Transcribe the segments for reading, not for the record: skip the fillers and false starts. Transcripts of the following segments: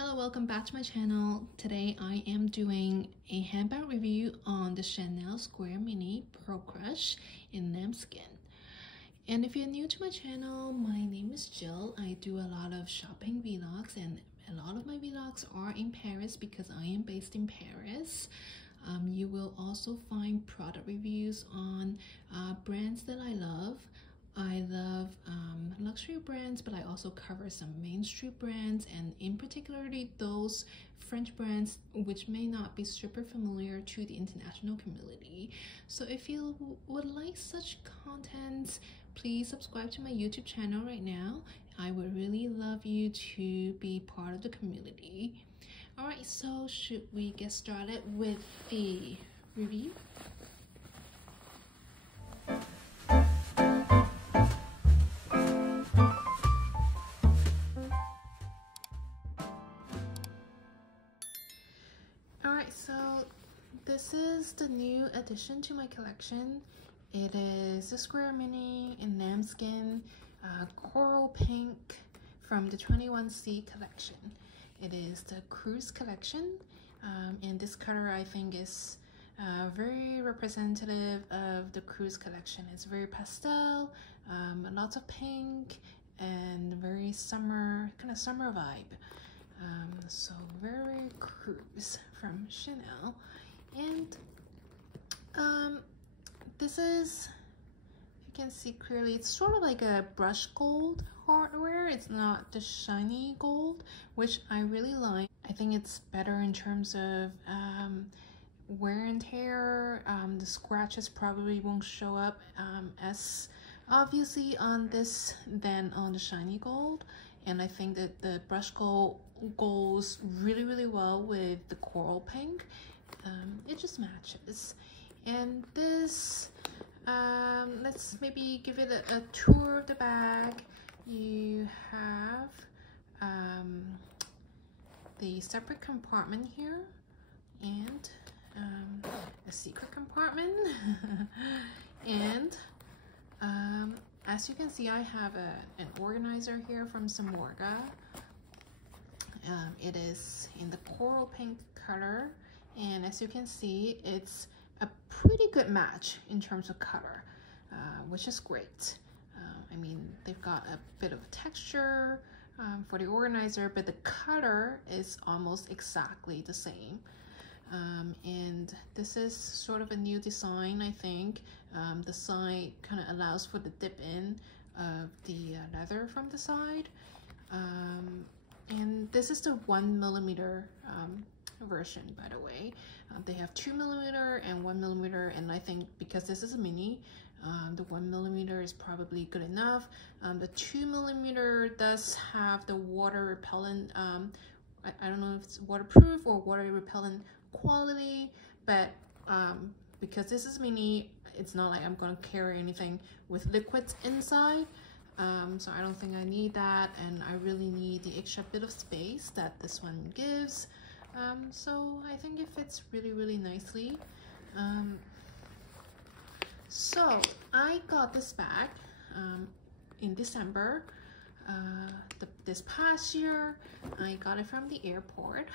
Hello, welcome back to my channel. Today I am doing a handbag review on the Chanel Square Mini Pro Crush in lambskin. And if you're new to my channel, my name is Jill. I do a lot of shopping vlogs, and a lot of my vlogs are in Paris because I am based in Paris. You will also find product reviews on brands that I love. I love luxury brands, but I also cover some mainstream brands, and in particularly those French brands which may not be super familiar to the international community. So if you would like such content, please subscribe to my YouTube channel right now. I would really love you to be part of the community. Alright, so should we get started with the review? Alright, so this is the new addition to my collection. It is the Square Mini in lambskin, coral pink from the 21C collection. It is the cruise collection, and this color I think is very representative of the cruise collection. It's very pastel, lots of pink, and very summer, kind of summer vibe. So very cruise from Chanel. And this is, you can see clearly, it's sort of like a brush gold hardware. It's not the shiny gold, which I really like. I think it's better in terms of wear and tear. The scratches probably won't show up as obviously on this than on the shiny gold. And I think that the brush gold goes really well with the coral pink. It just matches. And this, let's maybe give it a tour of the bag. You have the separate compartment here, and a secret compartment. And as you can see, I have an organizer here from Samorga. It is in the coral pink color, and as you can see, it's a pretty good match in terms of color, which is great. I mean, they've got a bit of texture for the organizer, but the color is almost exactly the same. And this is sort of a new design, I think. The side kind of allows for the dip in of the leather from the side. And this is the 1mm version, by the way. They have 2mm and 1mm, and I think because this is a mini, the 1mm is probably good enough. The 2mm does have the water repellent, I don't know if it's waterproof or water repellent quality, but because this is mini, it's not like I'm gonna carry anything with liquids inside. So I don't think I need that, and I really need the extra bit of space that this one gives. So I think it fits really nicely. So I got this bag in December. This past year. I got it from the airport.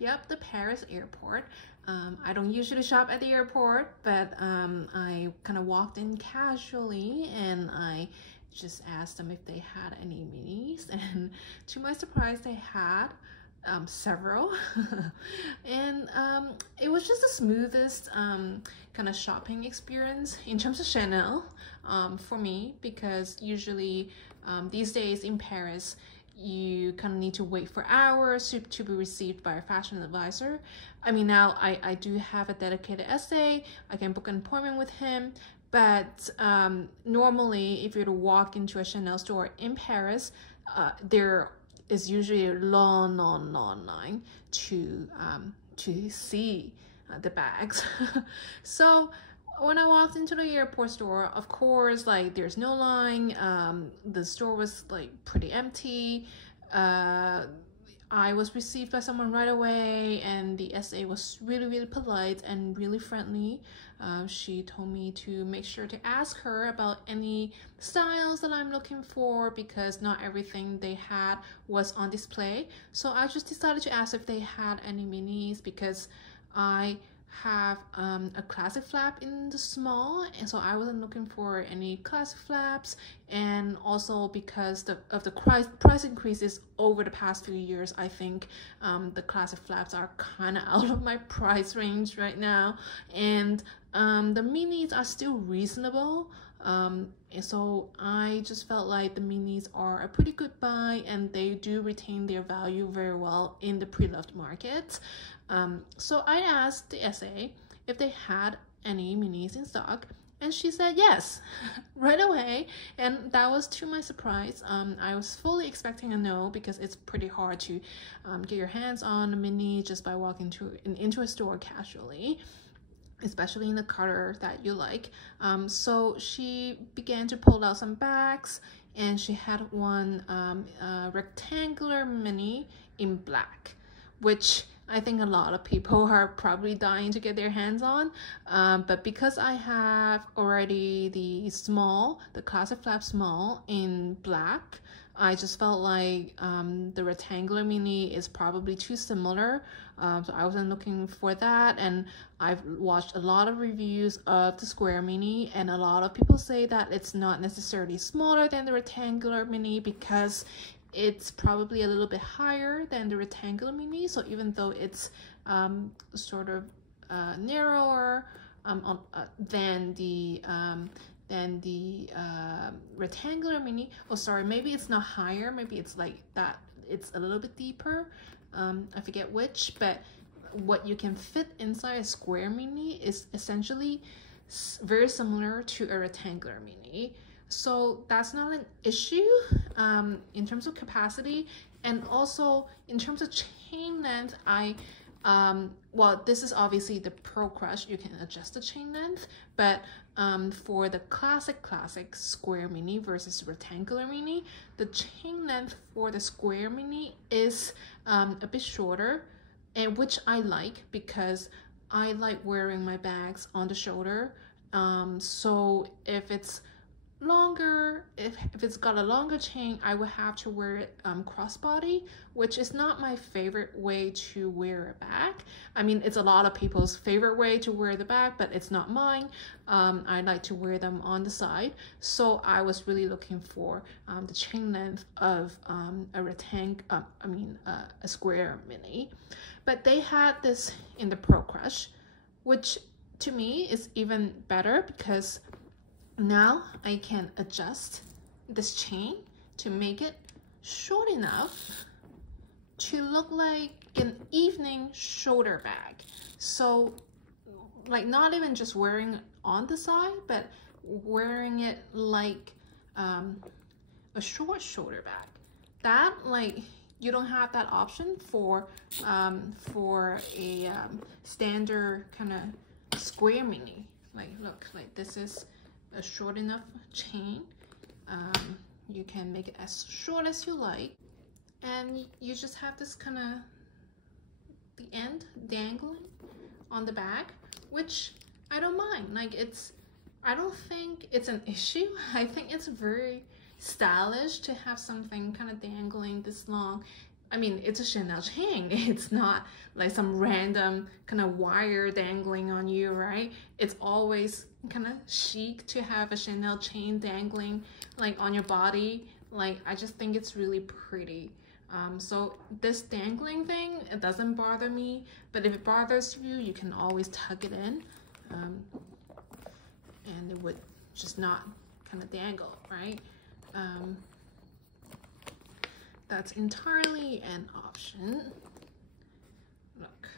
Yep, the Paris airport. I don't usually shop at the airport, but I kind of walked in casually and I just asked them if they had any minis, and to my surprise they had several. And it was just the smoothest kind of shopping experience in terms of Chanel for me, because usually these days in Paris you kind of need to wait for hours to be received by a fashion advisor. I mean, now I do have a dedicated essay. I can book an appointment with him, but normally if you're to walk into a Chanel store in Paris, there is usually a long line to see the bags. So when I walked into the airport store, of course, like, there's no line. The store was like pretty empty. I was received by someone right away, and the SA was really polite and really friendly. She told me to make sure to ask her about any styles that I'm looking for, because not everything they had was on display. So I just decided to ask if they had any minis, because I have a classic flap in the small, and so I wasn't looking for any classic flaps, and also because of the price increases over the past few years, I think the classic flaps are kind of out of my price range right now, and the minis are still reasonable. And so I just felt like the minis are a pretty good buy, and they do retain their value very well in the pre-loved market. So I asked the SA if they had any minis in stock, and she said yes right away, and that was to my surprise. I was fully expecting a no, because it's pretty hard to get your hands on a mini just by walking into a store casually, especially in the color that you like. So she began to pull out some bags, and she had one rectangular mini in black, which I think a lot of people are probably dying to get their hands on. But because I have already the classic flap small in black, I just felt like the rectangular mini is probably too similar. So I wasn't looking for that, and I've watched a lot of reviews of the square mini, and a lot of people say that it's not necessarily smaller than the rectangular mini, because it's probably a little bit higher than the rectangular mini. So even though it's sort of narrower than the rectangular mini, oh sorry, maybe it's not higher, maybe it's like that, it's a little bit deeper. I forget which, but what you can fit inside a square mini is essentially very similar to a rectangular mini. So that's not an issue in terms of capacity, and also in terms of chain length. Well, this is obviously the Pro Crush, you can adjust the chain length, but for the classic square mini versus rectangular mini, the chain length for the square mini is a bit shorter, and which I like, because I like wearing my bags on the shoulder. So if it's longer, if it's got a longer chain, I would have to wear it crossbody, which is not my favorite way to wear a bag. I mean, it's a lot of people's favorite way to wear the bag, but it's not mine. I like to wear them on the side, so I was really looking for the chain length of a square mini. But they had this in the Pro Crush, which to me is even better, because now I can adjust this chain to make it short enough to look like an evening shoulder bag. So like not even just wearing it on the side, but wearing it like a short shoulder bag. That, like, you don't have that option for a standard kind of square mini. Like, look, like this is a short enough chain. You can make it as short as you like, and you just have this kind of the end dangling on the back, which I don't mind. Like, I don't think it's an issue. I think it's very stylish to have something kind of dangling this long. I mean, it's a Chanel chain. It's not like some random kind of wire dangling on you, right? It's always kind of chic to have a Chanel chain dangling like on your body. Like, I just think it's really pretty. So this dangling thing, it doesn't bother me, but if it bothers you, you can always tuck it in, and it would just not kind of dangle, right? That's entirely an option. Look.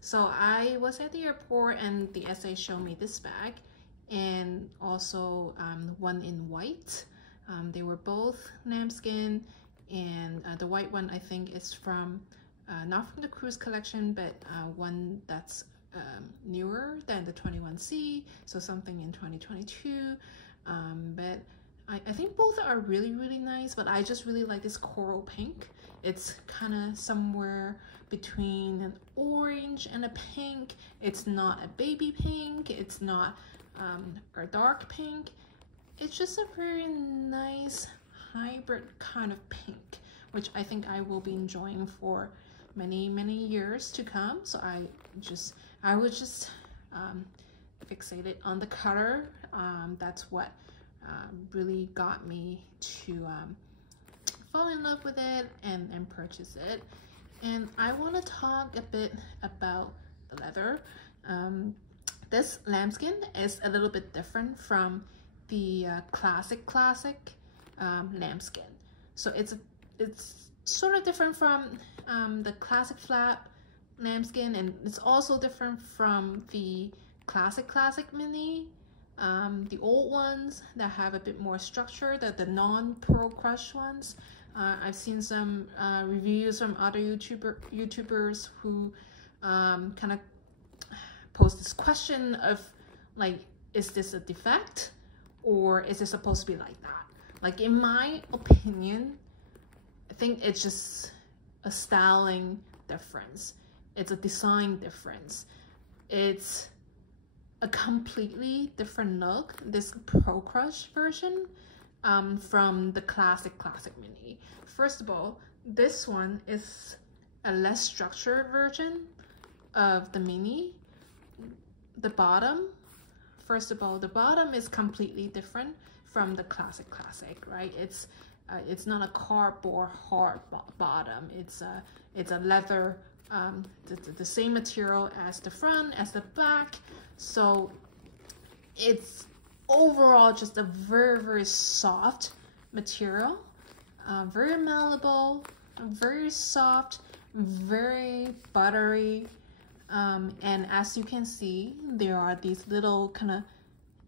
So I was at the airport, and the SA showed me this bag, and also one in white. They were both lambskin, and the white one I think is from not from the cruise collection, but one that's newer than the 21C, so something in 2022. But I I think both are really, really nice, but I just really like this coral pink. It's kind of somewhere between an orange and a pink. It's not a baby pink. It's not a dark pink. It's just a very nice hybrid kind of pink, which I think I will be enjoying for many, many years to come. So I was just fixated on the color. That's what really got me to fall in love with it and purchase it. And I want to talk a bit about the leather. This lambskin is a little bit different from the classic lambskin. So it's sort of different from the classic flap lambskin, and it's also different from the classic mini, the old ones that have a bit more structure, the non-pearl crush ones. I've seen some reviews from other YouTubers who kind of pose this question of like, is this a defect or is it supposed to be like that? Like, in my opinion, I think it's just a styling difference. It's a design difference. It's a completely different look, this Pearl Crush version, from the classic mini. First of all, this one is a less structured version of the mini. The bottom, first of all, the bottom is completely different from the classic, right? It's not a cardboard hard bottom. It's a leather, the same material as the front, as the back. So it's overall just a very, very soft material, very malleable, very soft, very buttery. And as you can see, there are these little kind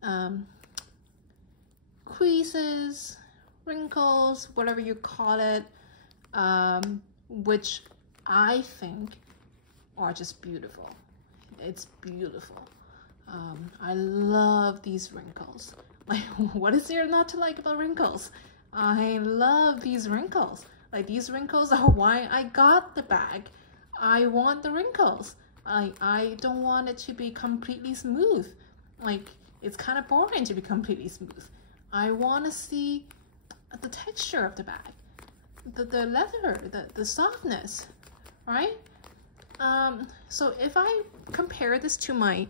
of creases, wrinkles, whatever you call it, which I think are just beautiful. It's beautiful. I love these wrinkles. Like, what is there not to like about wrinkles? I love these wrinkles. Like, these wrinkles are why I got the bag. I want the wrinkles. I don't want it to be completely smooth. Like, it's kind of boring to be completely smooth. I want to see the texture of the bag, the leather, the softness, right? So if I compare this to my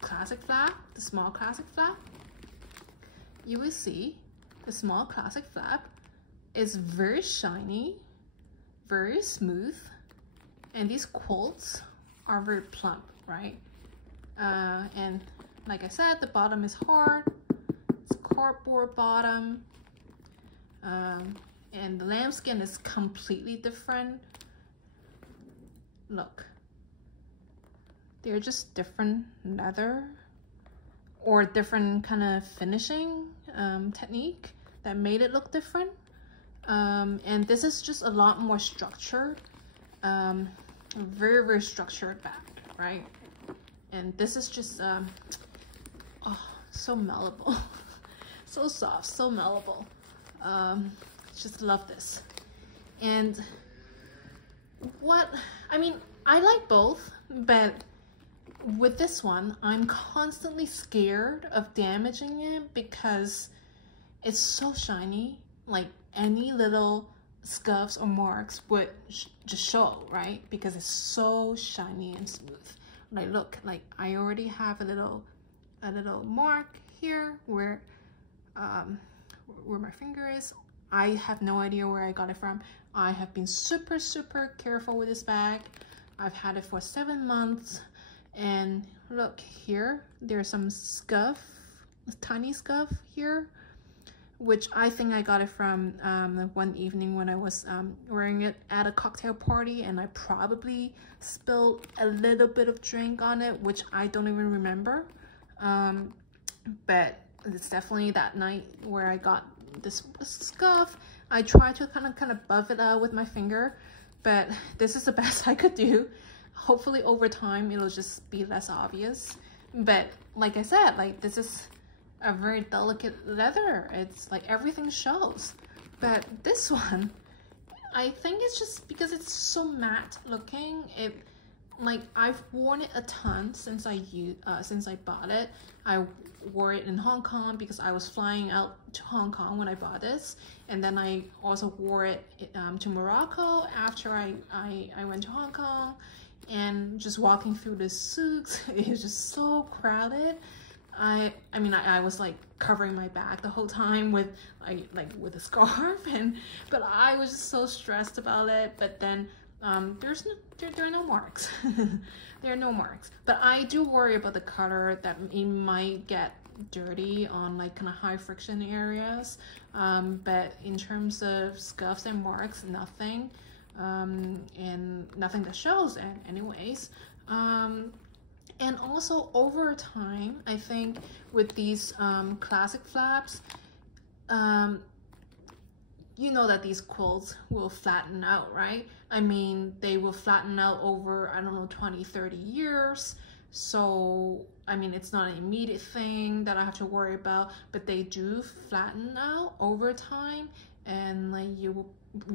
classic flap, the small classic flap, you will see the small classic flap is very shiny, very smooth, and these quilts are very plump, right? And like I said, the bottom is hard. It's cardboard bottom. And the lambskin is completely different. Look, they're just different leather or different kind of finishing technique that made it look different. And this is just a lot more structured, very, very structured bag, right? And this is just oh, so malleable. So soft, so malleable. Just love this. And I mean, I like both, but with this one, I'm constantly scared of damaging it because it's so shiny. Like, any little scuffs or marks would just show, right? Because it's so shiny and smooth. Like, look, like I already have a little mark here where my finger is. I have no idea where I got it from. I have been super, super careful with this bag. I've had it for 7 months, and look here, there's some scuff, a tiny scuff here, which I think I got it from one evening when I was wearing it at a cocktail party, and I probably spilled a little bit of drink on it, which I don't even remember. But it's definitely that night where I got this scuff. I tried to kind of buff it out with my finger, but this is the best I could do. Hopefully over time it'll just be less obvious. But like I said, like, this is a very delicate leather. It's like everything shows. But this one, I think it's just because it's so matte looking. Like I've worn it a ton since I bought it. I wore it in Hong Kong because I was flying out to Hong Kong when I bought this, and then I also wore it to Morocco after I went to Hong Kong. And just walking through the souks, it was just so crowded. I mean I was like covering my back the whole time with with a scarf, but I was just so stressed about it. But then there are no marks. There are no marks, but I do worry about the color, that it might get dirty on like kind of high friction areas, but in terms of scuffs and marks, nothing, and nothing that shows anyways. And also over time, I think with these classic flaps, you know that these quilts will flatten out, right? I mean, they will flatten out over, I don't know, 20-30 years. So I mean, it's not an immediate thing that I have to worry about, but they do flatten out over time. And like you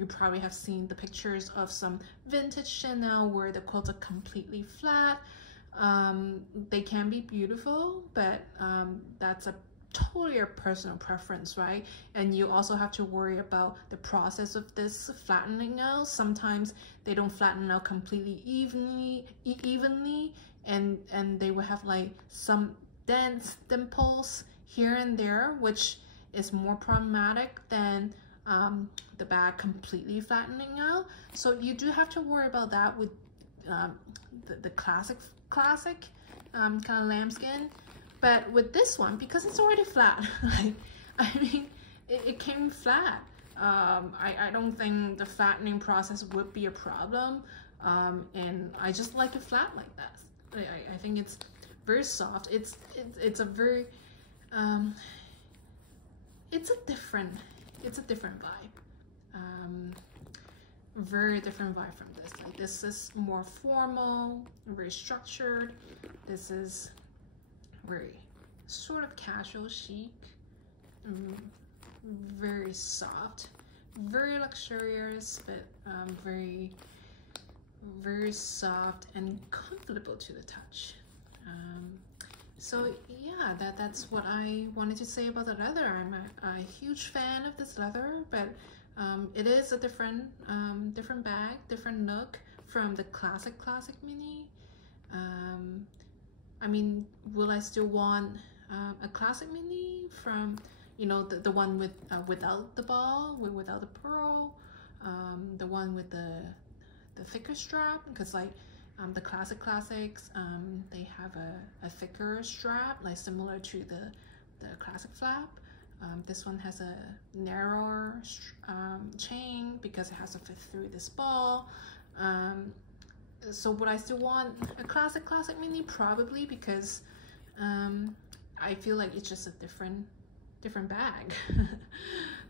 probably have seen the pictures of some vintage Chanel where the quilts are completely flat. They can be beautiful, but that's a totally your personal preference, right? And you also have to worry about the process of this flattening out. Sometimes they don't flatten out completely evenly, and they will have like some dents, dimples here and there, which is more problematic than the bag completely flattening out. So you do have to worry about that with the classic kind of lambskin. But with this one, because it's already flat, I mean, it came flat. I don't think the flattening process would be a problem. And I just like it flat like that. I think it's very soft. It's a very, it's a different vibe. Very different vibe from this. Like this is more formal, very structured. This is very sort of casual chic, very soft, very luxurious, but very soft and comfortable to the touch. So yeah, that's what I wanted to say about the leather. I'm a huge fan of this leather, but it is a different bag, different look from the classic mini. I mean, will I still want a classic mini from, you know, the one with without the ball, without the pearl, the one with the thicker strap? Because like the classics, they have a thicker strap, like similar to the classic flap. This one has a narrower chain because it has to fit through this ball. So would I still want a classic mini? Probably, because I feel like it's just a different bag.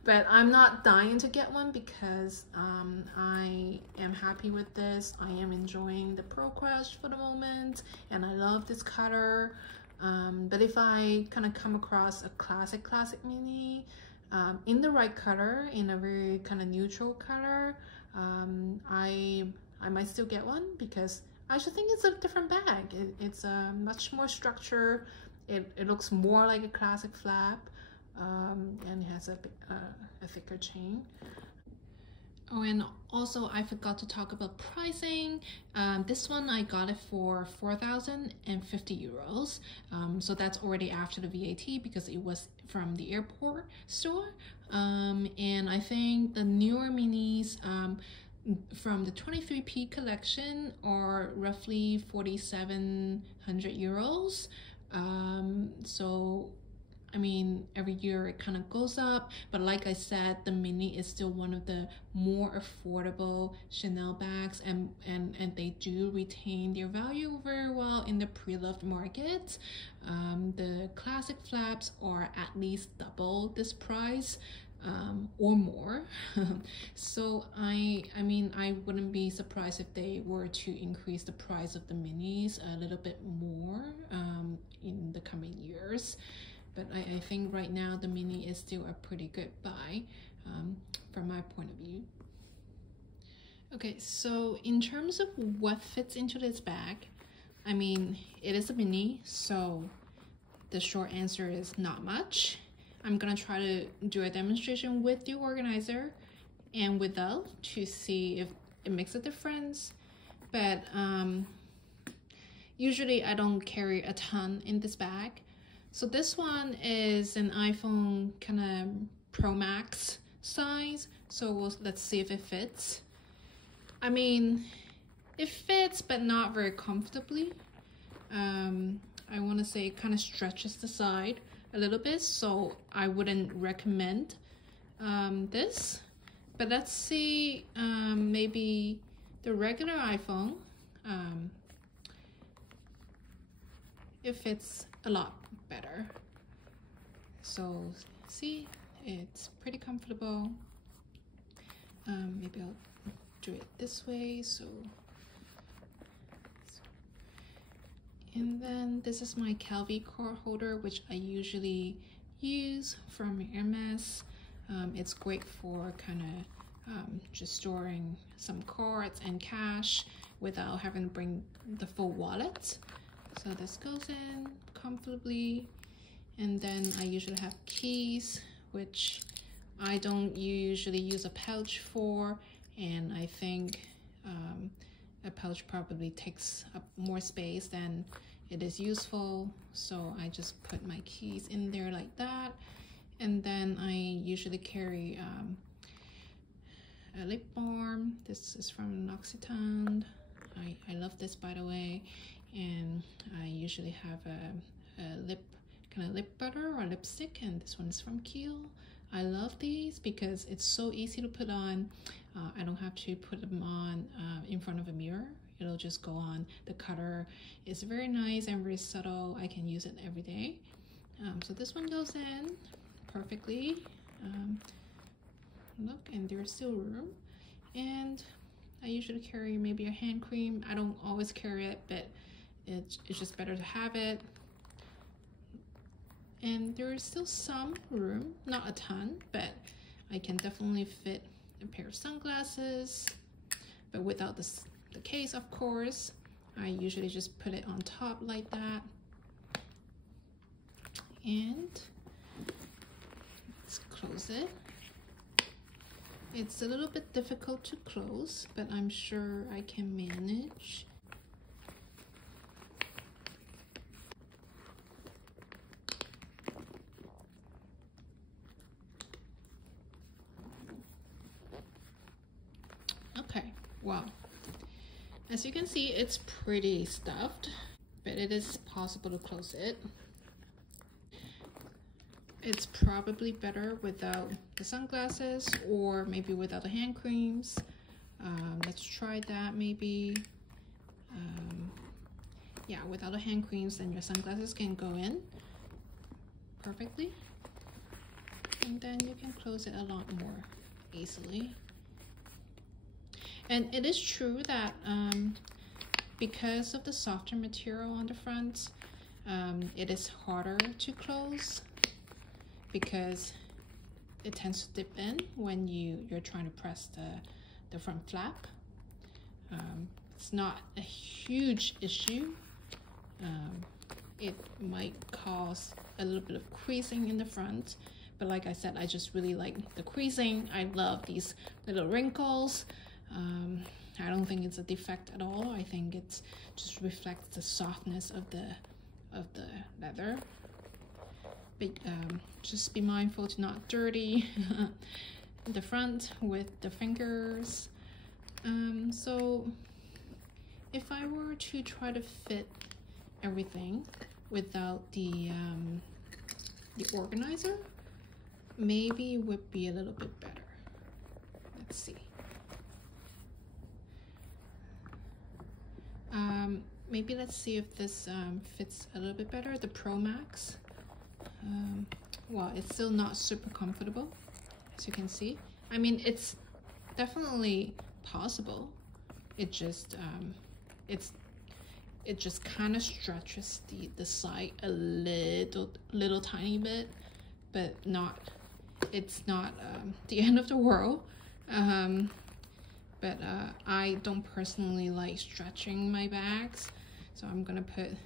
But I'm not dying to get one because I am happy with this. I am enjoying the Pearl Crush for the moment, and I love this color. But if I kind of come across a classic mini in the right color, in a very kind of neutral color, I might still get one, because I just think it's a different bag. It's much more structured. It looks more like a classic flap, and it has a thicker chain. Oh, and also I forgot to talk about pricing. This one I got it for 4,050 euros. So that's already after the VAT because it was from the airport store. And I think the newer minis from the 23P collection are roughly 4,700 euros. So I mean, every year it kind of goes up, but like I said, the mini is still one of the more affordable Chanel bags, and they do retain their value very well in the pre-loved market. The classic flaps are at least double this price, or more. So I mean, I wouldn't be surprised if they were to increase the price of the minis a little bit more in the coming years. but I think right now the mini is still a pretty good buy from my point of view. Okay, so in terms of what fits into this bag, I mean, it is a mini, so the short answer is not much. I'm gonna try to do a demonstration with the organizer and without to see if it makes a difference. But usually I don't carry a ton in this bag. So this one is an iPhone kind of Pro Max size. So let's see if it fits. I mean, it fits, but not very comfortably. I want to say it kind of stretches the side a little bit, so I wouldn't recommend this. But let's see, maybe the regular iPhone, it fits a lot better. So see, it's pretty comfortable. Maybe I'll do it this way. And then this is my Calvi card holder, which I usually use from Hermes. It's great for kind of just storing some cards and cash without having to bring the full wallet. So this goes in comfortably. And then I usually have keys, which I don't usually use a pouch for. And I think a pouch probably takes up more space than it is useful. So I just put my keys in there like that. And then I usually carry a lip balm. This is from L'Occitane. I love this, by the way. And I usually have a kind of lip butter or lipstick, and this one is from Kiehl. I love these because it's so easy to put on. I don't have to put them on in front of a mirror. It'll just go on. The color is very nice and very subtle. I can use it every day. So this one goes in perfectly. Look, and there's still room. And I usually carry maybe a hand cream. I don't always carry it, but it's just better to have it. And there is still some room, not a ton, but I can definitely fit a pair of sunglasses, but without the case, of course. I usually just put it on top like that. And let's close it. It's a little bit difficult to close, but I'm sure I can manage. Okay, well, as you can see, it's pretty stuffed, but it is possible to close it. It's probably better without the sunglasses or maybe without the hand creams. Let's try that maybe. Yeah, without the hand creams, then your sunglasses can go in perfectly. And then you can close it a lot more easily. And it is true that because of the softer material on the front, it is harder to close because it tends to dip in when you're trying to press the front flap. It's not a huge issue. It might cause a little bit of creasing in the front, but like I said, I just really like the creasing. I love these little wrinkles. I don't think it's a defect at all. I think it just reflects the softness of the leather. But just be mindful to not dirty the front with the fingers. So if I were to try to fit everything without the organizer, maybe it would be a little bit better. Let's see. Maybe let's see if this fits a little bit better. The Pro Max. Well, it's still not super comfortable, as you can see. I mean, it's definitely possible. It just it just kind of stretches the side a little tiny bit, but it's not the end of the world. But I don't personally like stretching my bags, so I'm gonna put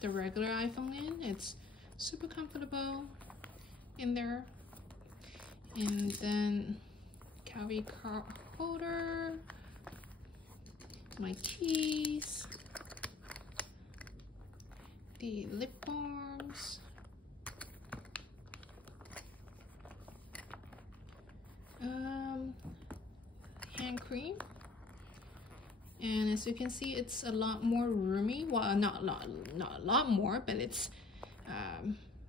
the regular iPhone in. It's super comfortable in there. And then Calvi card holder, my keys, the lip balms, hand cream, and as you can see, it's a lot more roomy. Well, not a lot more, but it's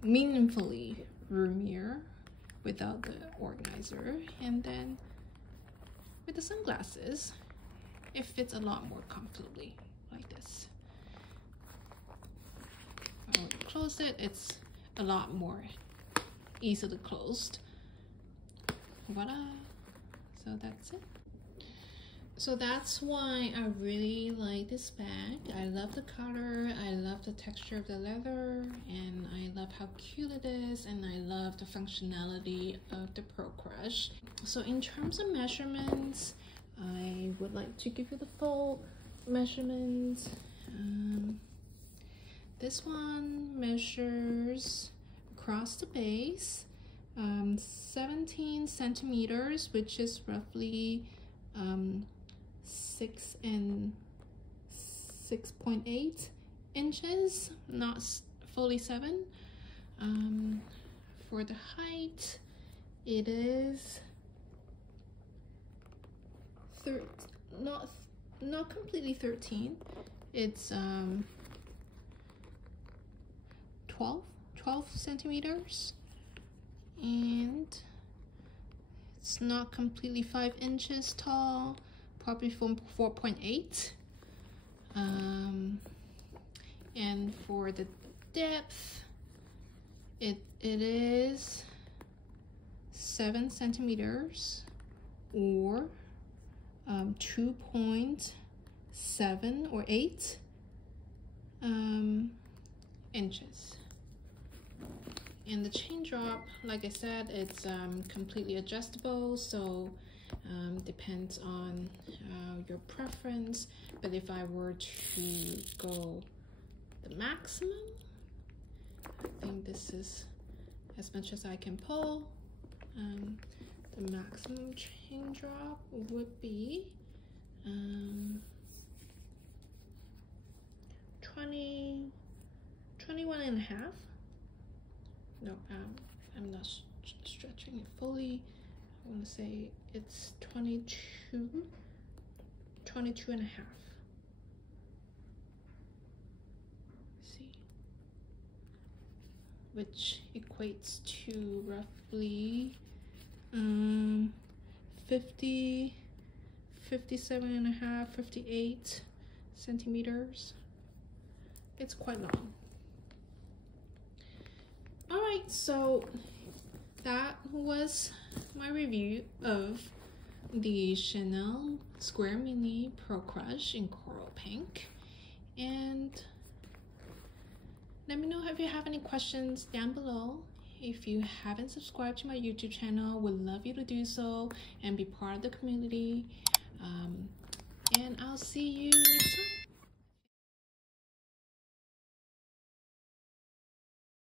meaningfully roomier without the organizer. And then with the sunglasses, it fits a lot more comfortably like this. When you close it, it's a lot more easily closed. Voila! So that's it. So that's why I really like this bag. I love the color, I love the texture of the leather, and I love how cute it is, and I love the functionality of the Pro Crush. So in terms of measurements, I would like to give you the full measurements. This one measures across the base 17 centimeters, which is roughly 6.8 inches, not fully 7. For the height, it is not completely 13. It's 12 centimeters, and it's not completely 5 inches tall, probably from 4.8. And for the depth, it is 7 centimeters or 2.7 or 8 inches. And the chain drop, like I said, it's completely adjustable, so depends on your preference. But if I were to go the maximum, I think this is as much as I can pull. The maximum chain drop would be 21 and a half. No, I'm not stretching it fully. I want to say it's 22 and a half. See, which equates to roughly 57 and a half, 58 centimeters. It's quite long. Alright, so that was my review of the Chanel Square Mini Pro Crush in coral pink. And let me know if you have any questions down below. If you haven't subscribed to my YouTube channel, would love you to do so and be part of the community. And I'll see you next time.